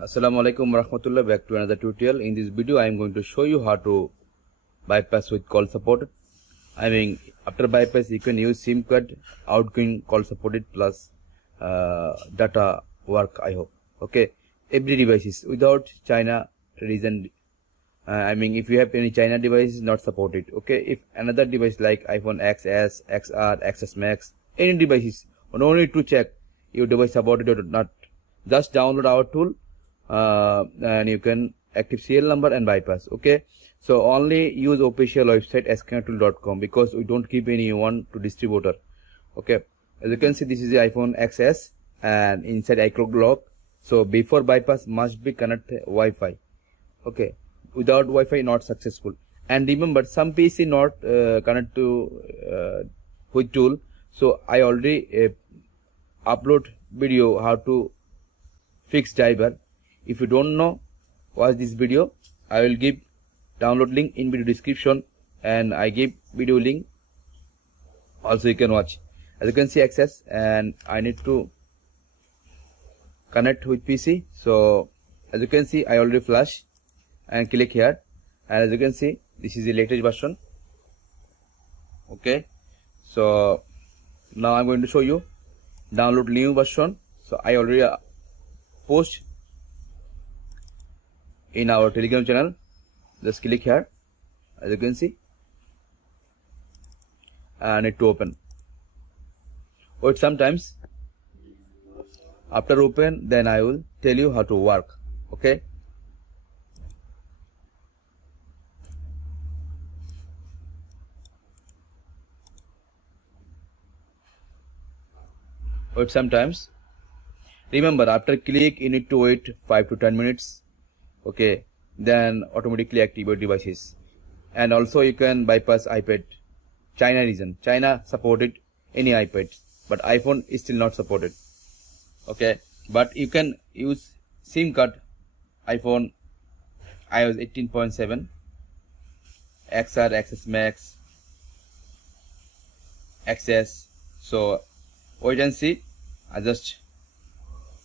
Assalamualaikum warahmatullah. Back to another tutorial. In this video I am going to show you how to bypass with call support. I mean, after bypass you can use SIM card, outgoing call supported plus data work, I hope. Okay, every devices without China region. I mean, if you have any China device not supported. Okay, if another device like iPhone XS, XR, XS Max, any devices, no need to check your device supported or not. Just download our tool and you can active serial number and bypass. Okay, so only use official website SlyNetA12.com because we don't give anyone to distributor. Okay, as you can see, this is the iPhone XS and inside iCloud lock. So before bypass must be connected Wi-Fi. Okay, without Wi-Fi not successful. And remember, some PC not connect to with tool. So I already upload video how to fix driver. If you don't know, watch this video. I will give download link in video description and I give video link also, you can watch. As you can see, access, and I need to connect with PC. So as you can see, I already flash and click here, and as you can see, this is the latest version. Okay, so now I'm going to show you download new version. So I already post in our Telegram channel. Just click here, as you can see, and it to open. Wait sometimes. After open, then I will tell you how to work. Okay. Wait sometimes. Remember, after click you need to wait 5 to 10 minutes. Okay, then automatically activate devices. And also you can bypass iPad China region. China supported any iPad, but iPhone is still not supported. Okay, but you can use SIM card iPhone iOS 18.7, XR, XS Max, XS. So wait and see. I just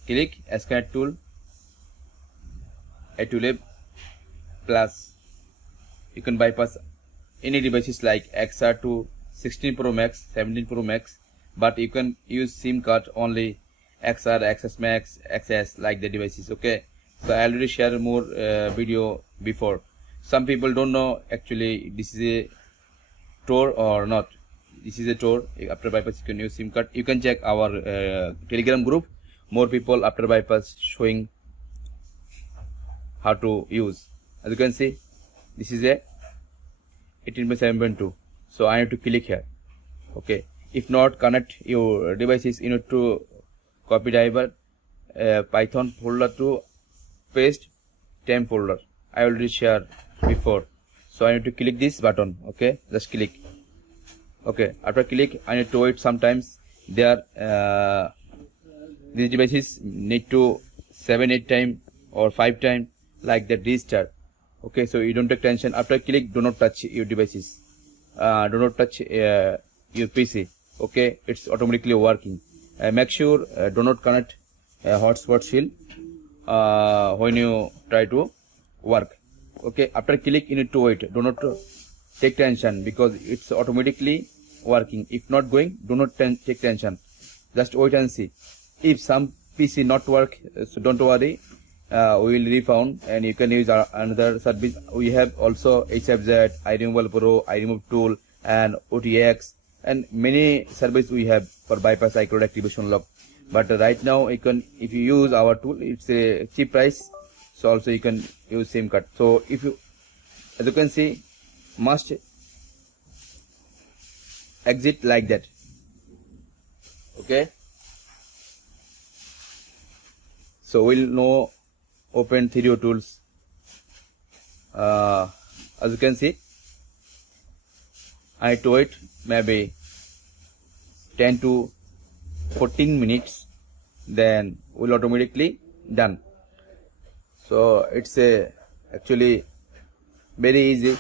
click SlyNetA tool A12 plus. You can bypass any devices like XR to 16 Pro Max, 17 Pro Max, but you can use SIM card only XR, XS Max, XS, like the devices. Okay, so I already share more video before. Some people don't know actually this is a Tor or not. This is a Tor. After bypass you can use SIM card. You can check our Telegram group. More people after bypass showing how to use. As you can see, this is a 18.7.2. So I need to click here. Okay, if not connect your devices, you need to copy driver Python folder to paste temp folder. I already shared before. So I need to click this button. Okay, just click. Okay, after click I need to wait sometimes. There these devices need to 7-8 times or 5 times like that restart. Okay, so you don't take tension. After click, do not touch your devices. Do not touch your PC. Okay, it's automatically working. Make sure do not connect hotspot shield when you try to work. Okay, after click you need to wait. Do not take tension because it's automatically working. If not going, do not take tension. Just wait and see. If some PC not work, so don't worry. We will refound and you can use another service. We have also HFZ, iRemove Pro, iRemove tool, and OTX, and many services we have for bypass iCloud activation lock. But right now you can, if you use our tool, it's a cheap price. So also you can use SIM card. So if you, as you can see, must exit like that. Okay. So we'll know open 3D tools. As you can see, I need to wait maybe 10 to 14 minutes, then will automatically done. So it's a actually very easy.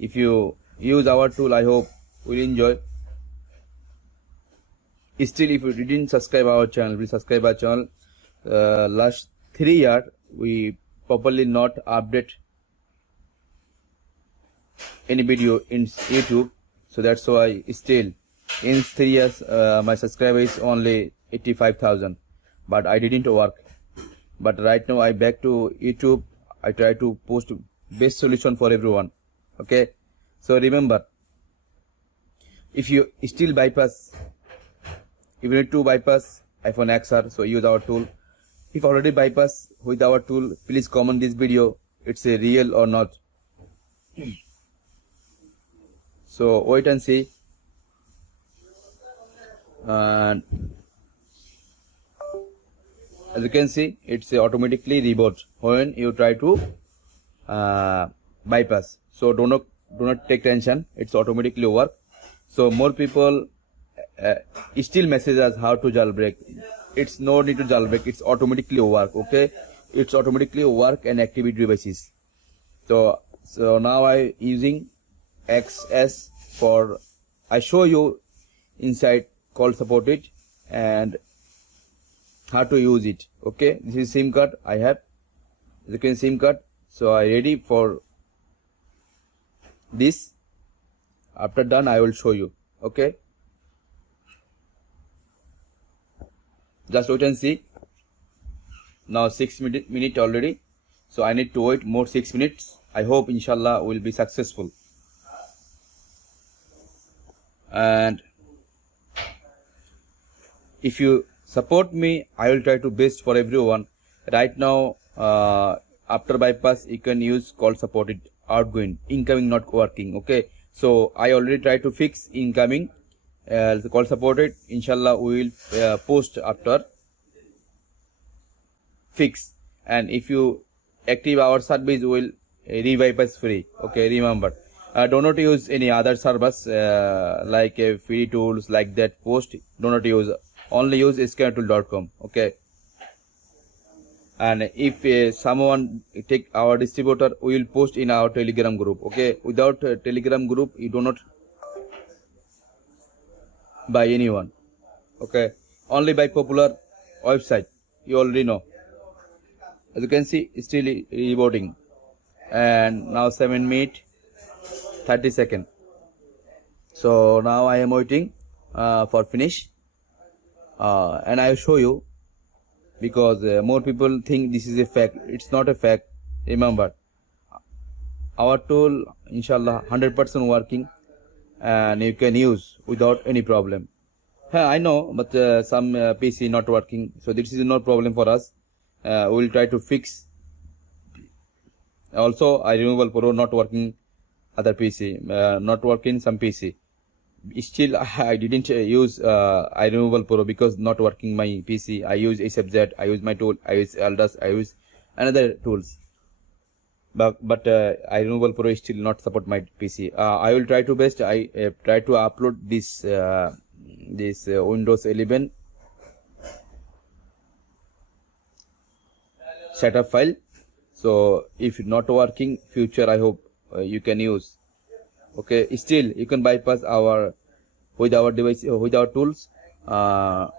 If you use our tool, I hope will enjoy. Still, if you didn't subscribe our channel, please subscribe our channel. Last 3 years we properly not update any video in YouTube, so that's why still in 3 years my subscriber is only 85,000, but I didn't work. But right now I back to YouTube. I try to post best solution for everyone. Okay, so remember, if you still bypass, if you need to bypass iPhone XR, so use our tool. If already bypass with our tool, please comment this video, it's a real or not. So wait and see. And as you can see, it's automatically reboot when you try to bypass. So do not take tension, it's automatically work. So more people still message us how to jailbreak. It's no need to jailbreak, it's automatically work. Okay, it's automatically work and activate devices. So now I using XS for, I show you inside call supported and how to use it. Okay, this is SIM card I have, as you can SIM card. So I ready for this. After done I will show you. Okay, just wait and see. Now 6 minutes already, so I need to wait more 6 minutes. I hope inshallah will be successful. And if you support me, I will try to best for everyone. Right now after bypass you can use call supported outgoing, incoming not working. Okay, so I already try to fix incoming call supported. Inshallah we will post after fix. And if you active our service, we will re-bypass free. Okay, remember, do not use any other service like free tools like that post. Do not use, only use SlyNetA12.com. Okay, and if someone take our distributor, we will post in our Telegram group. Okay, without Telegram group you do not buy anyone. Okay, only by popular website, you already know. As you can see, still rebooting. And now 7 minutes 30 seconds. So now I am waiting for finish, and I will show you, because more people think this is a fake. It's not a fake. Remember, our tool inshallah 100% working and you can use without any problem. I know, but some PC not working, so this is no problem for us. We will try to fix. Also iRemovable Pro not working, other PC not working, some PC. Still I didn't use iRemovable Pro because not working my PC. I use ASAPZ, I use my tool, I use Aldus, I use another tools. But iRemovable Pro still not support my PC. I will try to best. I try to upload this Windows 11 setup file. So if not working, future I hope you can use. Okay, still you can bypass our with our device, with our tools. iOS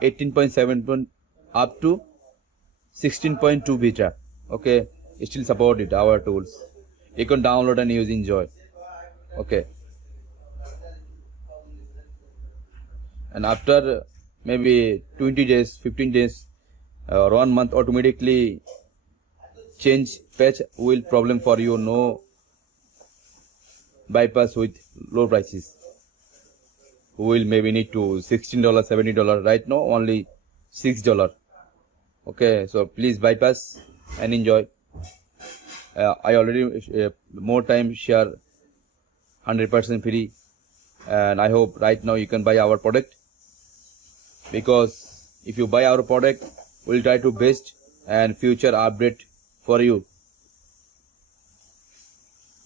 18.7 up to 16.2 beta. Okay, still support it, our tools. You can download and use, enjoy. Okay, and after maybe 20 days, 15 days, or 1 month, automatically change patch will problem for you. No bypass with low prices. Will maybe need to $16, $70. Right now only $6. Okay, so please bypass and enjoy. I already more time share 100% free, and I hope right now you can buy our product, because if you buy our product, we'll try to best and future update for you.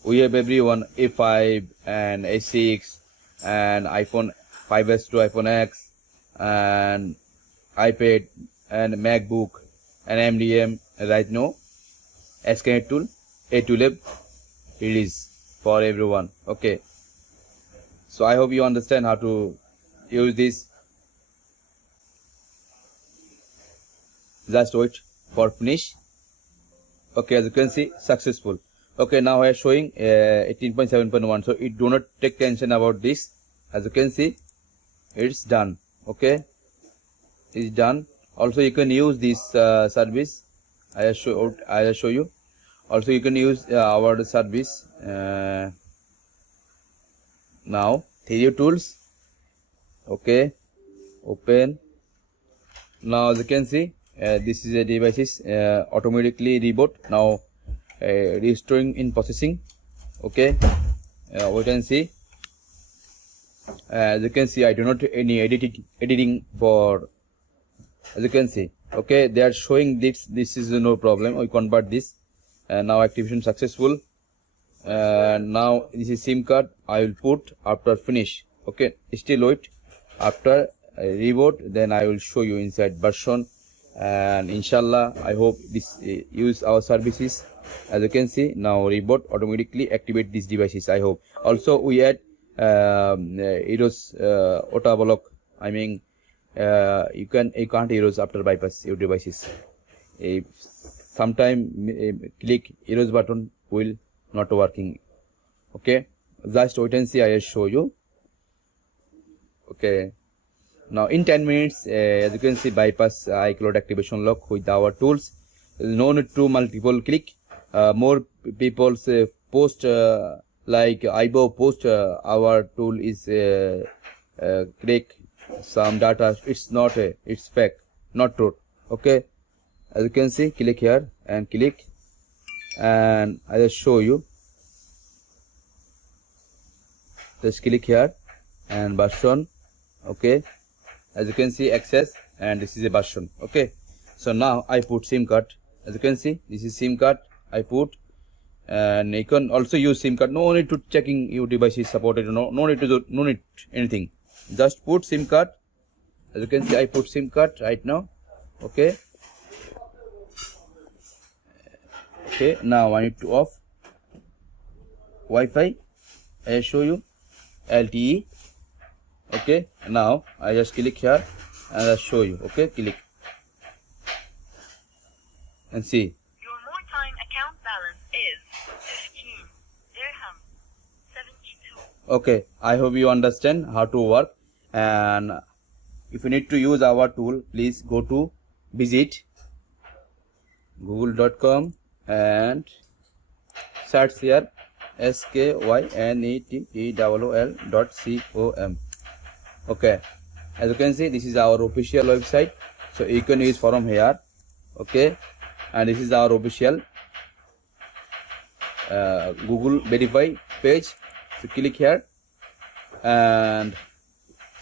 We have everyone, A5 and A6 and iPhone 5s to iPhone X and iPad and MacBook and MDM. Right now SlyNetA12 release for everyone. Okay, so I hope you understand how to use this. Just wait for finish. Okay, as you can see, successful. Okay, now I am showing 18.7.1. So it do not take tension about this. As you can see, it's done. Okay, it's done. Also, you can use this service. I will show you. Also, you can use our service. Now 3D tools. Okay, open. Now as you can see, this is a device automatically reboot. Now restoring in processing. Okay, wait and see. As you can see, I do not any editing for. As you can see, okay, they are showing this. This is no problem. We convert this. Now activation successful. Now this is SIM card. I will put after finish. Okay, still wait. After reboot, then I will show you inside version. And inshallah, I hope this use our services. As you can see, now reboot automatically activate these devices. I hope. Also, we add errors auto block. I mean, you can't errors after bypass your devices. If sometime click errors button will not working. Okay, just wait and see. I will show you. Okay, now in 10 minutes, as you can see, bypass iCloud activation lock with our tools. No need to multiple click. More people post like iBo post our tool is click some data. It's not it's fake, not true. Okay, as you can see, click here and click, and I will show you. Just click here and version. Okay, as you can see, access, and this is a version. Okay, so now I put SIM card. As you can see, this is SIM card I put, and you can also use SIM card. No need to checking your device is supported. No need to do, no need anything. Just put SIM card. As you can see, I put SIM card right now. Okay. Okay, now I need to off Wi-Fi. I will show you LTE. Okay, now I just click here and I'll show you. Okay, click and see. Your more time account balance is 15 dirham 72. Okay, I hope you understand how to work. And if you need to use our tool, please go to visit google.com and search here SKYNETTOOL.com. Okay, as you can see, this is our official website, so you can use from here. Okay, and this is our official Google verify page. So click here and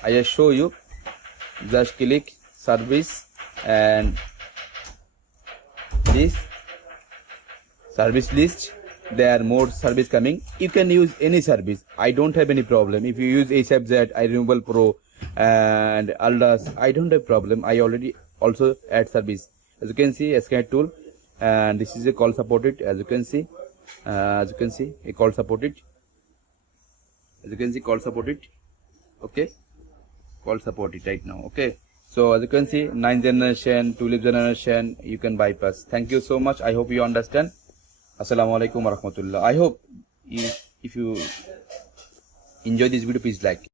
I just show you. Just click service and this service list. There are more service coming. You can use any service. I don't have any problem. If you use ASAPZ, iRenewable Pro and Aldas, I don't have problem. I already also add service. As you can see, SKNet tool, and this is a call supported. As you can see, a call supported. As you can see, call supported. Okay, call supported right now. Okay, so as you can see, 9th generation, 12th generation, you can bypass. Thank you so much. I hope you understand. Assalamualaikum warahmatullah. I hope if you enjoy this video, please like.